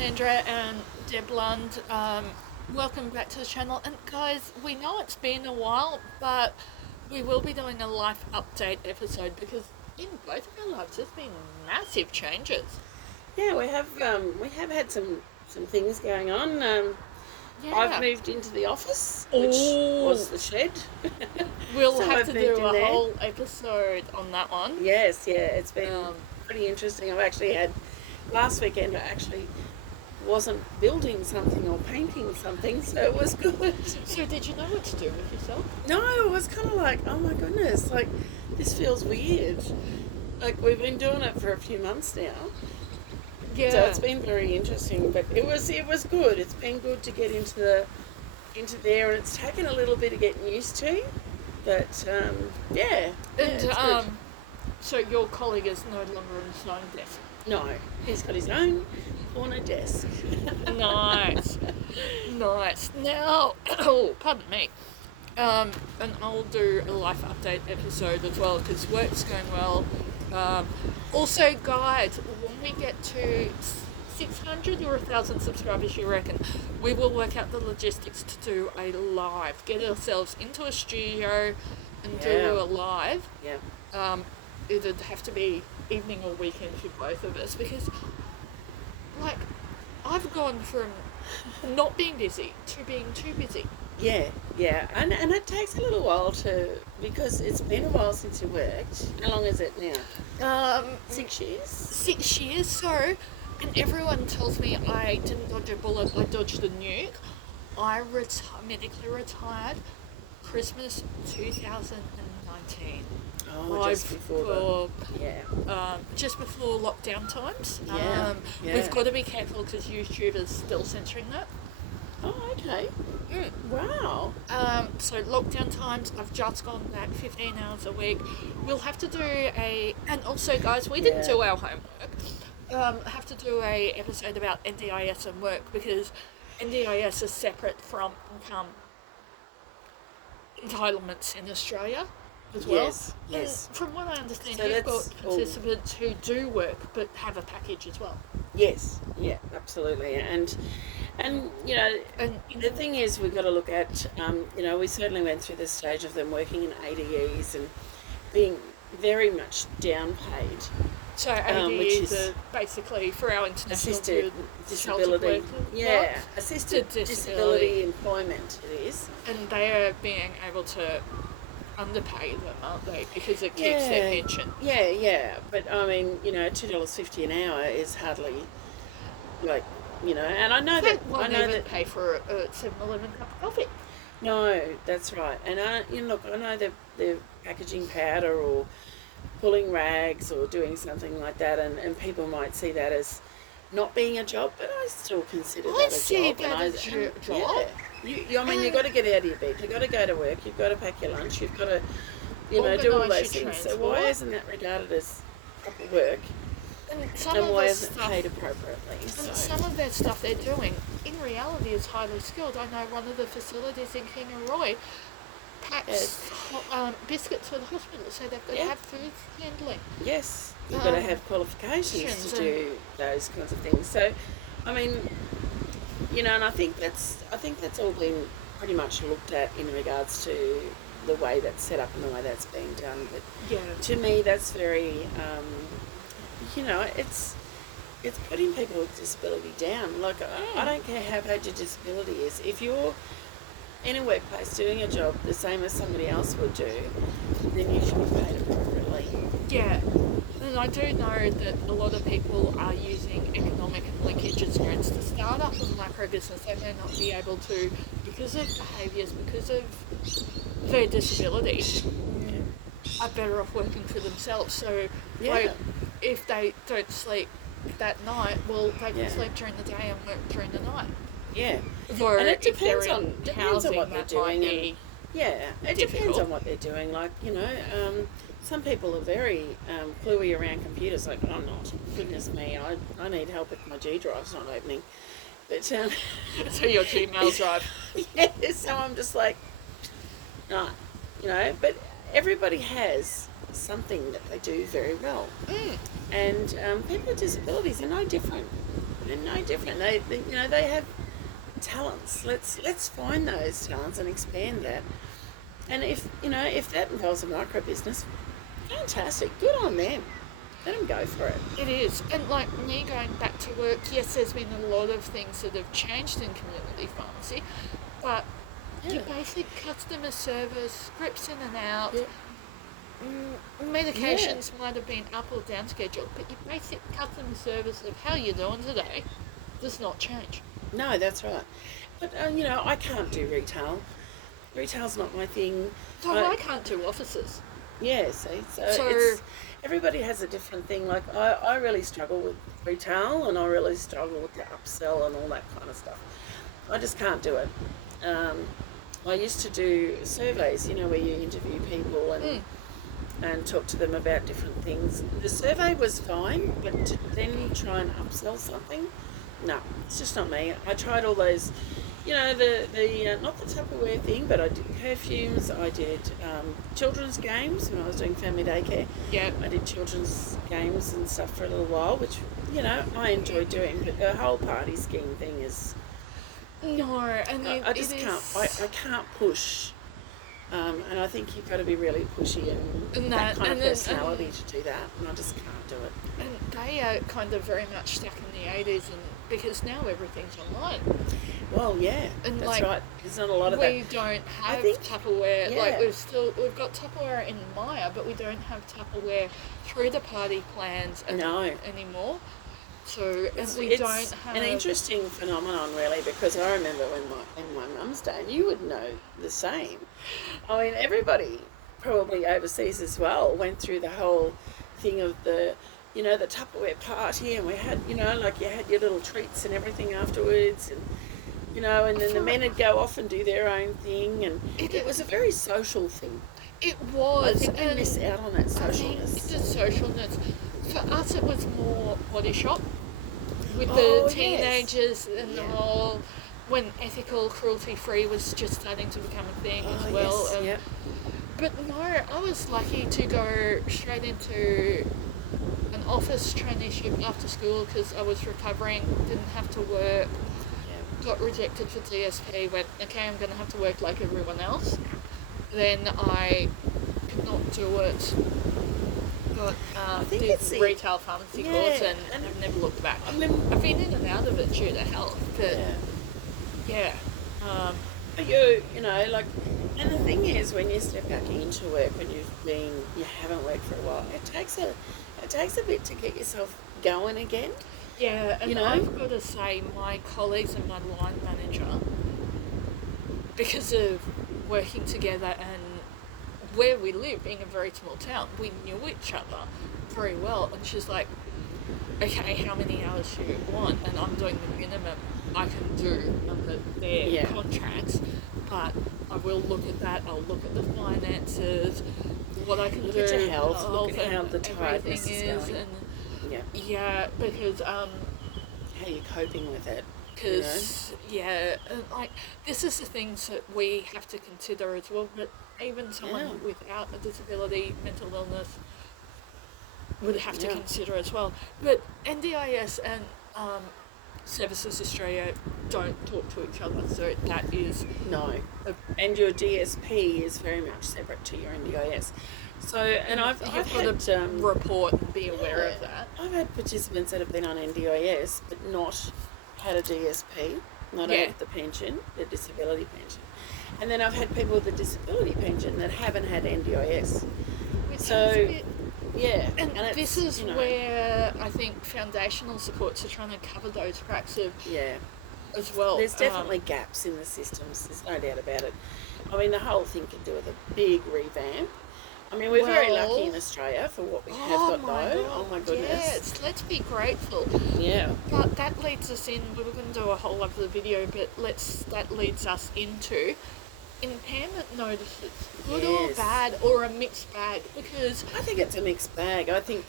Sandra and Debbi Lund. Welcome back to the channel. And guys, we know it's been a while, but we will be doing a life update episode because in both of our lives there's been massive changes. Yeah, we have had some things going on. Yeah. I've moved into the office, which Ooh. was the shed. We'll So have I've to moved do in a there. whole episode on that one. Yes, yeah, it's been Um, pretty interesting. I've actually had last weekend. I actually wasn't building something or painting something, so it was good. so did you know what to do with yourself? No, it was kind of like, oh my goodness, like this feels weird. Like we've been doing it for a few months now. Yeah. So it's been very interesting, but it was good. It's been good to get into there, and it's taken a little bit of getting used to, but yeah, And it's good. so your colleague is no longer on his own desk. No, he's got his own corner desk. Nice. Nice. Now, oh, pardon me. And I'll do a life update episode as well because work's going well. Also, guys, when we get to 600 or 1,000 subscribers, you reckon, we will work out the logistics to do a live. Get ourselves into a studio and do Yeah. a live. Yeah, It'd have to be evening or weekend for both of us because, like, I've gone from not being busy to being too busy. yeah, and it takes a little while because it's been a while since you worked. How long is it now? 6 years. 6 years, so, and everyone tells me I didn't dodge a bullet, I dodged a nuke. I medically retired Christmas 2019. Oh, just before Just before lockdown times. Yeah, yeah. We've got to be careful because YouTube is still censoring that. Oh, okay. Mm. Wow. So lockdown times, I've just gone back 15 hours a week. We'll have to do and also guys, we didn't Yeah. do our homework. Have to do a episode about NDIS and work because NDIS is separate from income entitlements in Australia as well. Yes, yes. And from what I understand, So you've got that's all- participants who do work but have a package as well. Yes, yeah, absolutely, and you know, And the thing is, we've got to look at, we certainly went through the stage of them working in ADEs and being very much downpaid, so which ADEs is are basically for our international assisted sheltered disability, workers, yeah, right? assisted Disability. disability employment. It is. And they are being able to underpay them, aren't they? Because it keeps their pension. Yeah, but I mean, $2.50 an hour is hardly like, and I know that That won't I know even that. pay for a 7-Eleven cup of coffee. No, that's right. And look, I know they're packaging powder or pulling rags or doing something like that, and people might see that as not being a job, but I still consider I that a see job. that as a job. Yeah. I mean, you've got to get out of your bed. You've got to go to work. You've got to pack your lunch. You've got to, do all Organise those your things. So why transport. isn't that regarded as proper work? And some And of why the isn't it stuff, paid appropriately? and So, some of that stuff they're doing in reality is highly skilled. I know one of the facilities in Kingaroy packs Yes. biscuits for the hospital, so they've got to Yeah. have food handling. yes, you've got to Um, have qualifications to and- do those kinds of things. So, I mean, and I think that's all been pretty much looked at in regards to the way that's set up and the way that's being done. But Yeah. to me, that's very, it's putting people with disability down. Like, I don't care how bad your disability is. If you're in a workplace doing a job the same as somebody else would do, then you should be paid appropriately. Yeah. And I do know that a lot of people are using economic linkages against the startup and micro business. They may not be able to because of behaviours, because of their disability, are better off working for themselves. So, Yeah. like, if they don't sleep that night, well, they can Yeah. sleep during the day and work during the night. Yeah. Or And it if they're depends in on housing, what they're that doing. might be Yeah, it depends difficult. on what they're doing. Like, some people are very cluey around computers. Like, I'm not. Goodness me, I need help if my G drive's not opening. But so your Gmail drive. yeah, so I'm just like, no, but everybody has something that they do very well. Mm. And people with disabilities are no different. They're no different. They have talents. Let's find those talents and expand that. And if that involves a micro business, fantastic. Good on them. Let them go for it. It is. And like me going back to work, yes, there's been a lot of things that have changed in community pharmacy, but your basic customer service, scripts in and out, medications might have been up or down schedule, but your basic customer service of how you're doing today does not change. No, that's right. But, I can't do retail. Retail's not my thing. So I can't do offices. Yeah, see, so everybody has a different thing. Like, I really struggle with retail, and I really struggle with the upsell and all that kind of stuff. I just can't do it. I used to do surveys, where you interview people and talk to them about different things. The survey was fine, but to then try and upsell something, no, it's just not me. I tried all those, the not the Tupperware thing, but I did perfumes, I did children's games when I was doing family daycare. Yeah. I did children's games and stuff for a little while, which, I enjoy doing, but the whole party scheme thing is... No, and I just can't. I can't push, and I think you've got to be really pushy and that kind of personality to do that, and I just can't do it. And they are kind of very much stuck in the 80s, and because now everything's online. Well, yeah, and that's right. There's not a lot of that. We don't have Tupperware. Like we've got Tupperware in Maya, but we don't have Tupperware through the party plans anymore. So it's don't have an interesting phenomenon, really, because I remember in my mum's day, and you would know the same. I mean, everybody probably overseas as well went through the whole thing of the Tupperware party, and we had, like you had your little treats and everything afterwards, and and then the men would go off and do their own thing, and it was a very social thing. It was. I think we miss out on that socialness. The socialness. For us, it was more body shop with the teenagers and the whole, when ethical, cruelty-free was just starting to become a thing as well. Yes, But no, I was lucky to go straight into an office traineeship after school because I was recovering, didn't have to work, got rejected for DSP, went, okay, I'm going to have to work like everyone else. Then I could not do it. Did retail pharmacy course and I've never looked back. I've been in and out of it due to health, but and the thing is, when you step back into work, when you haven't worked for a while, it takes a bit to get yourself going again. Yeah, and I've got to say, my colleagues and my line manager, because of working together and where we live, being a very small town, we knew each other very well. And she's like, okay, how many hours do you want? And I'm doing the minimum I can do under their contracts, but I will look at that. I'll look at the finances, what I can do. Look at your health, look at how the tiredness is going. And because how you're coping with it. Because like this is the things that we have to consider as well. But even someone without a disability, mental illness, would have to consider as well. But NDIS and Services Australia don't talk to each other, so that is and your DSP is very much separate to your NDIS. So, and I've got to report and be aware of that. I've had participants that have been on NDIS but not had a DSP, not had the pension, the disability pension. And then I've had people with a disability pension that haven't had NDIS. And this is where I think foundational supports are trying to cover those cracks of as well. There's definitely gaps in the systems, there's no doubt about it. I mean, the whole thing could do with a big revamp. I mean, we're very lucky in Australia for what we have got, though. Oh my goodness. Yes, let's be grateful. Yeah. But that leads us in, we were going to do a whole other video, but that leads us into impairment notices. Good or bad, or a mixed bag, because... I think it's a mixed bag. I think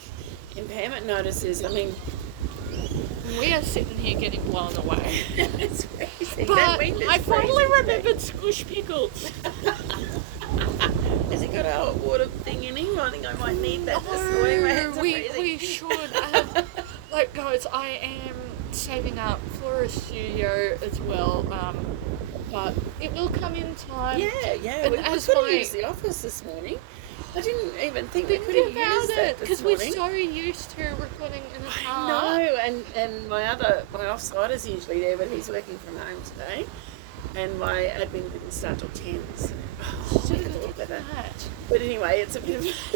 impairment notices, I mean... We are sitting here getting blown away. It's crazy. But I finally remembered Squish Pickles. Has he got a water thing in him? I think I might need that this morning. My hands are freezing. We should. Like, guys, I am saving up for a studio as well, but it will come in time. Yeah. And We as could have my used the office this morning. I didn't even think we think could have about used that it, this because we're morning. so used to recording in a car. No, and my offsider's usually there, but he's working from home today. And my admin didn't start till 10. So, Oh, should we have could thought do about that. that. But anyway, it's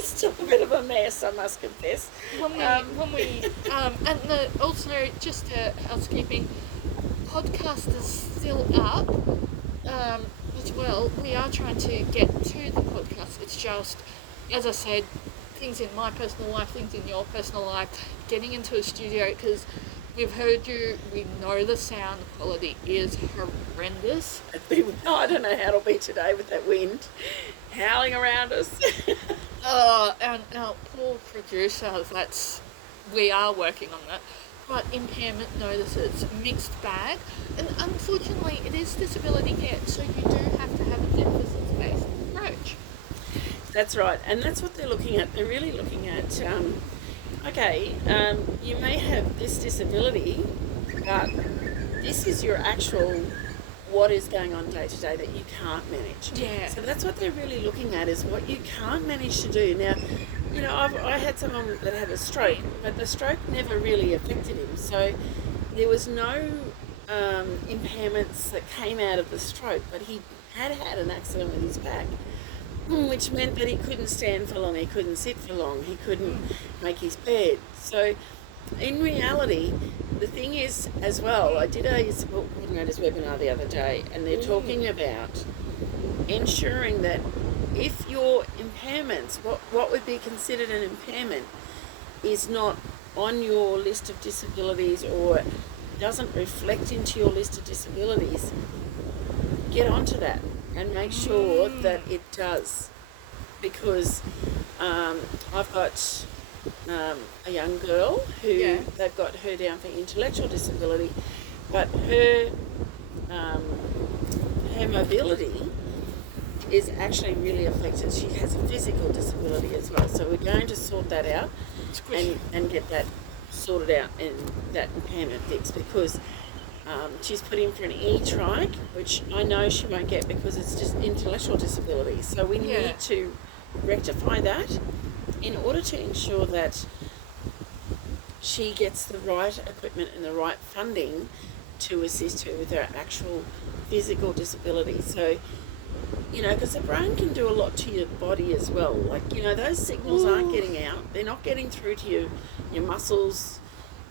still a bit of a mess, I must confess. When we also just housekeeping, podcast is still up as well. We are trying to get to the podcast. It's just, as I said, things in my personal life, things in your personal life, getting into a studio, because we've heard you, we know the sound quality is horrendous. I don't know how it'll be today with that wind howling around us. And our poor producers, we are working on that. But impairment notices, mixed bag. And unfortunately, it is disability care, so you do have to have a deficit-based approach. That's right, and that's what they're looking at. They're really looking at, you may have this disability, but this is your actual what is going on day to day that you can't manage. Yeah. So that's what they're really looking at, is what you can't manage to do. Now, I had someone that had a stroke, but the stroke never really affected him. So there was no impairments that came out of the stroke, but he had an accident with his back, which meant that he couldn't stand for long, he couldn't sit for long, he couldn't make his bed. So in reality, the thing is as well, I did a support coordinators webinar the other day, and they're talking about ensuring that if your impairments, what would be considered an impairment, is not on your list of disabilities or doesn't reflect into your list of disabilities, get onto that and make sure that it does. Because I've got a young girl who they've got her down for intellectual disability, but her mobility is actually really affected. She has a physical disability as well, so we're going to sort that out and get that sorted out and that impairment fixed, because she's put in for an e-trike, which I know she won't get because it's just intellectual disability. So we need to rectify that in order to ensure that she gets the right equipment and the right funding to assist her with her actual physical disability. So, because the brain can do a lot to your body as well. Like, those signals aren't getting out. They're not getting through to your muscles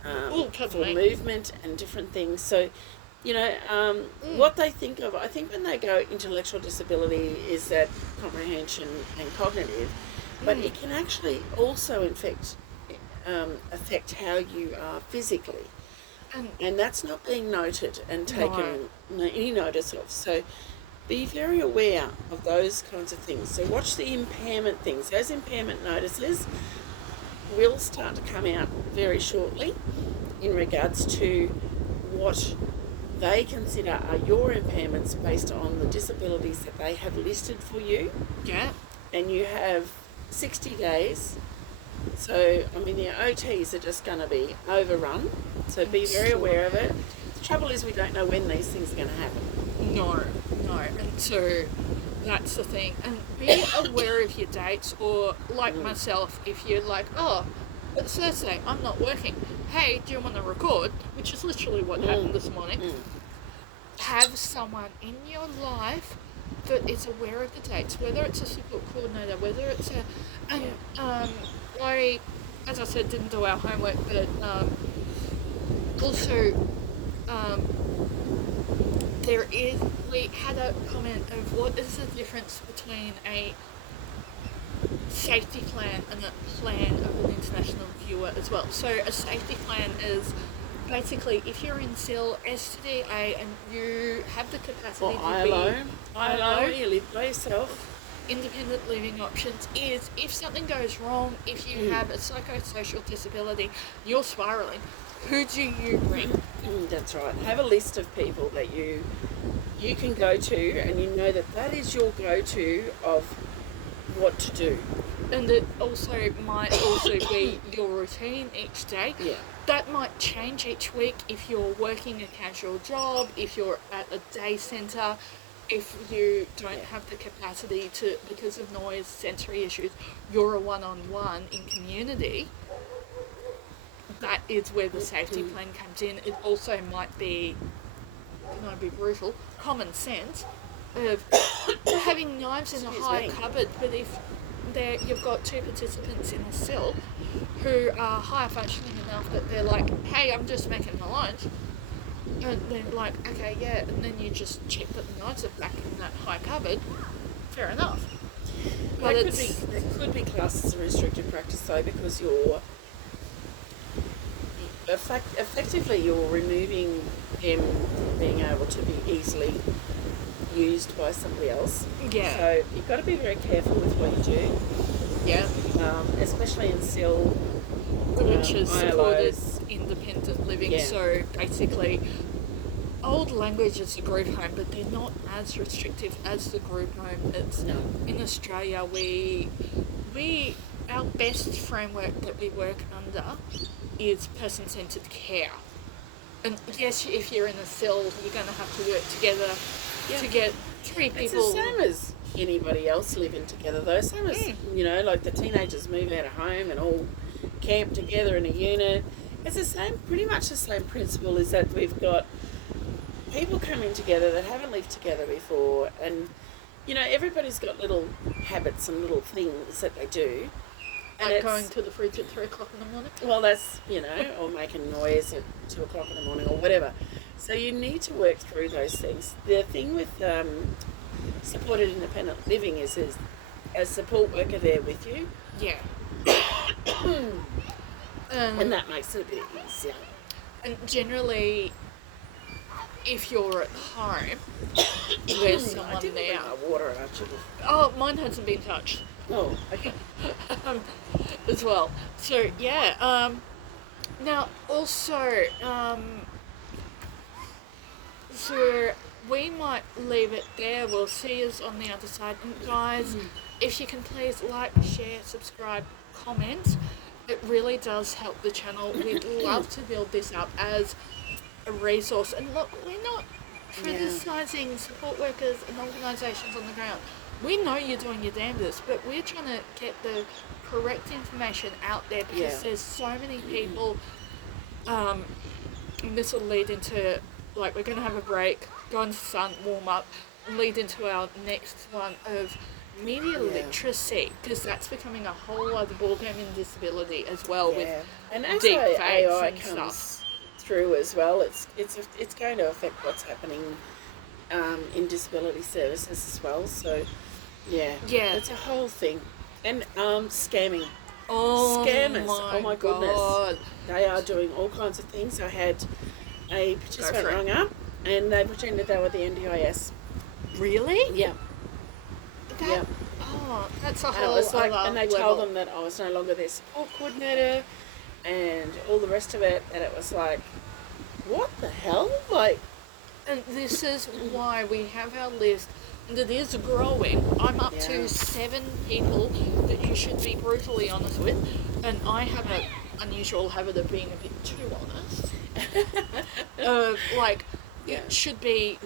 for movement and different things. So, what they think of, I think when they go intellectual disability is that comprehension and cognitive, but it can actually also affect how you are physically. And that's not being noted and taken any notice of. So be very aware of those kinds of things. So watch the impairment things. Those impairment notices will start to come out very shortly in regards to what they consider are your impairments based on the disabilities that they have listed for you. Yeah. And you have 60 days. So, the OTs are just going to be overrun. So be very aware of it. The trouble is we don't know when these things are going to happen. No. And so that's the thing. And be aware of your dates, or like myself, if you're like, oh, it's Thursday, I'm not working. Hey, do you want to record? Which is literally what happened this morning. Have someone in your life that is aware of the dates, whether it's a support coordinator, whether it's I, as I said, didn't do our homework, but also we had a comment of what is the difference between a safety plan and a plan of an international viewer as well. So a safety plan is basically if you're in SIL, STDA, and you have the capacity ILO, you live by yourself. Independent living options is if something goes wrong, if you have a psychosocial disability, you're spiralling, who do you bring? That's right. Have a list of people that you can go to, and you know that is your go-to of what to do. And it also might also be your routine each day. Yeah. that might change each week if you're working a casual job, if you're at a day centre, if you don't have the capacity to, because of noise, sensory issues, you're a one-on-one in community. That is where the safety plan comes in. It also might be, can I be brutal, common sense of having knives in a high cupboard, but if you've got two participants in a cell who are higher functioning enough that they're like, hey, I'm just making my lunch, and then like, okay, yeah, and then you just check that the knives are back in that high cupboard, fair enough. But that could be classed as a restricted practice though, because you're effectively you're removing them being able to be easily used by somebody else. Yeah. So you've got to be very careful with what you do. Yeah. Especially in still which is supported ILOs. independent living. Yeah. So basically, old language is a group home, but they're not as restrictive as the group home. It's in Australia. Our best framework that we work under is person-centred care. And yes, if you're in a cell, you're going to have to work together to get three people. It's the same as anybody else living together though. Same as, like the teenagers move out of home and all camp together in a unit. It's the same, pretty much the same principle, is that we've got people coming together that haven't lived together before, and everybody's got little habits and little things that they do. And like going to the fridge at 3 o'clock in the morning? Well, that's, or making noise at 2 o'clock in the morning or whatever. So you need to work through those things. The thing with supported independent living is a support worker there with you. Yeah. And that makes it a bit easier. And generally, if you're at home, there's someone I didn't there. bring my water, actually. Oh, mine hasn't been touched. Oh, okay. As well. So, yeah. Now, also, so we might leave it there. We'll see us on the other side. And guys, if you can please like, share, subscribe, comment. It really does help the channel. We'd love to build this up as a resource. And look, we're not criticising support workers and organisations on the ground. We know you're doing your damnedest, but we're trying to get the correct information out there because there's so many people, and this will lead into, like, we're going to have a break, go into the sun, warm up, and lead into our next one of media literacy, because that's becoming a whole other ballgame in disability as well, with and as deep AI fakes comes and stuff through as well, it's going to affect what's happening in disability services as well. So it's a whole thing. And scamming. Scammers, oh my goodness, they are doing all kinds of things. I had a participant rung up and they pretended they were the NDIS. Really? Yeah. Oh, that's a And whole it was like, other and they level. told them that I was no longer their support coordinator and all the rest of it, and it was like, what the hell? Like, and this is why we have our list, and it is growing. I'm up to 7 people that you should be brutally honest with, and I have an unusual habit of being a bit too honest. It should be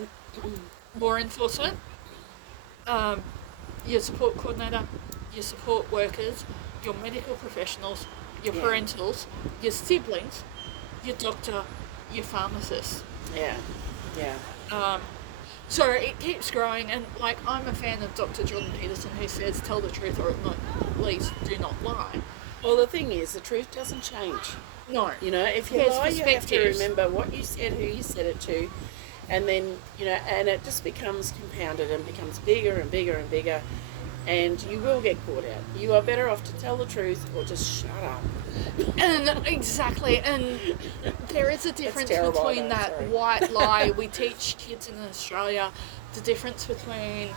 law enforcement, your support coordinator, your support workers, your medical professionals, your parentals, your siblings, your doctor, your pharmacist. So it keeps growing, and like, I'm a fan of Dr. Jordan Peterson, who says tell the truth, or at least do not lie. Well, the thing is, the truth doesn't change. No. If you lie, you have to remember what you said, who you said it to, and then, and it just becomes compounded and becomes bigger and bigger and bigger, and you will get caught out. You are better off to tell the truth or just shut up. And exactly, and there is a difference between white lie. We teach kids in Australia the difference between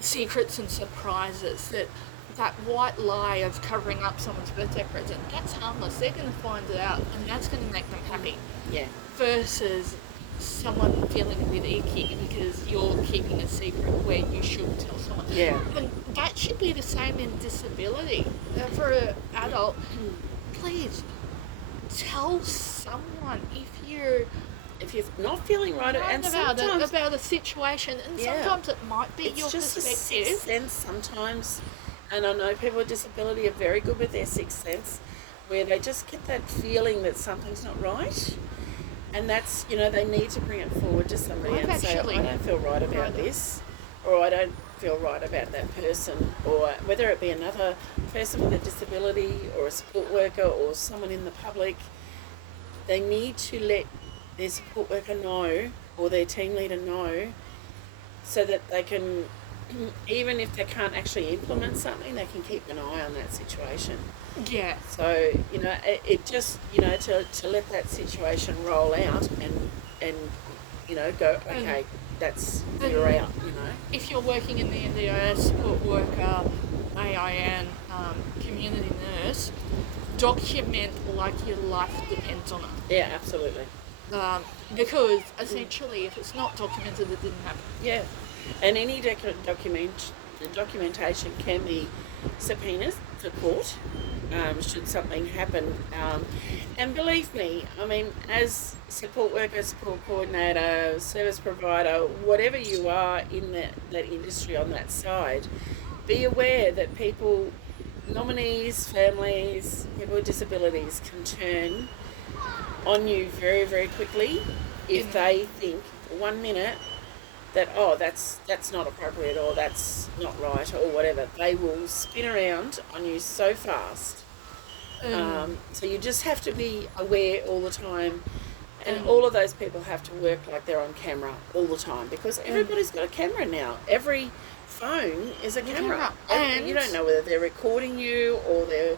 secrets and surprises. That white lie of covering up someone's birthday present, that's harmless. They're going to find it out, and that's going to make them happy. Yeah. Versus someone feeling a bit icky because you're keeping a secret where you should tell someone. Yeah. And that should be the same in disability. For an adult, please tell someone if you're not feeling right, and sometimes about a situation, and sometimes it might be your just perspective. a sixth sense sometimes, and I know people with disability are very good with their sixth sense, where they just get that feeling that something's not right, and that's, they need to bring it forward to somebody and say, I don't feel right about this, or I don't feel right about that person, or whether it be another person with a disability or a support worker or someone in the public. They need to let their support worker know, or their team leader know, so that they can, even if they can't actually implement something, they can keep an eye on that situation. Yeah. So, it just, to let that situation roll out and go, okay, you're out, If you're working in the NDIS, support worker, AIN, community nurse, document like your life depends on it. Yeah, absolutely. Because essentially, if it's not documented, it didn't happen. Yeah, and any documentation can be subpoenaed to court should something happen. And believe me, I mean, as support worker, support coordinator, service provider, whatever you are in that industry on that side, be aware that people, nominees, families, people with disabilities can turn on you very, very quickly if they think for 1 minute that, that's not appropriate, or that's not right, or whatever. They will spin around on you so fast. So you just have to be aware all the time, and all of those people have to work like they're on camera all the time, because everybody's got a camera now. Every phone is a camera. And you don't know whether they're recording you or they're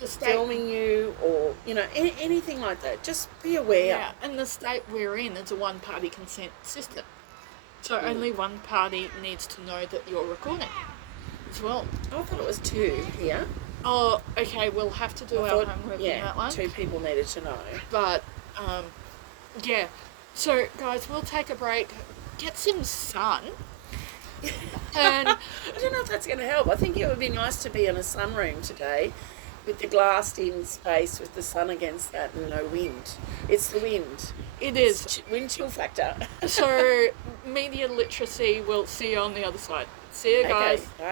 filming you, or anything like that. Just be aware. Yeah, and the state we're in is a one-party consent system, so only one party needs to know that you're recording as well. I thought it was 2 here. Oh, okay, we'll have to do our homework on that one. 2 people needed to know. But yeah, so guys, we'll take a break, get some sun. And I don't know if that's going to help. I think it would be nice to be in a sunroom today with the glassed-in space with the sun against that and no wind. It's the wind. It is. Wind chill factor. So, media literacy, we'll see you on the other side. See you guys. Okay, bye.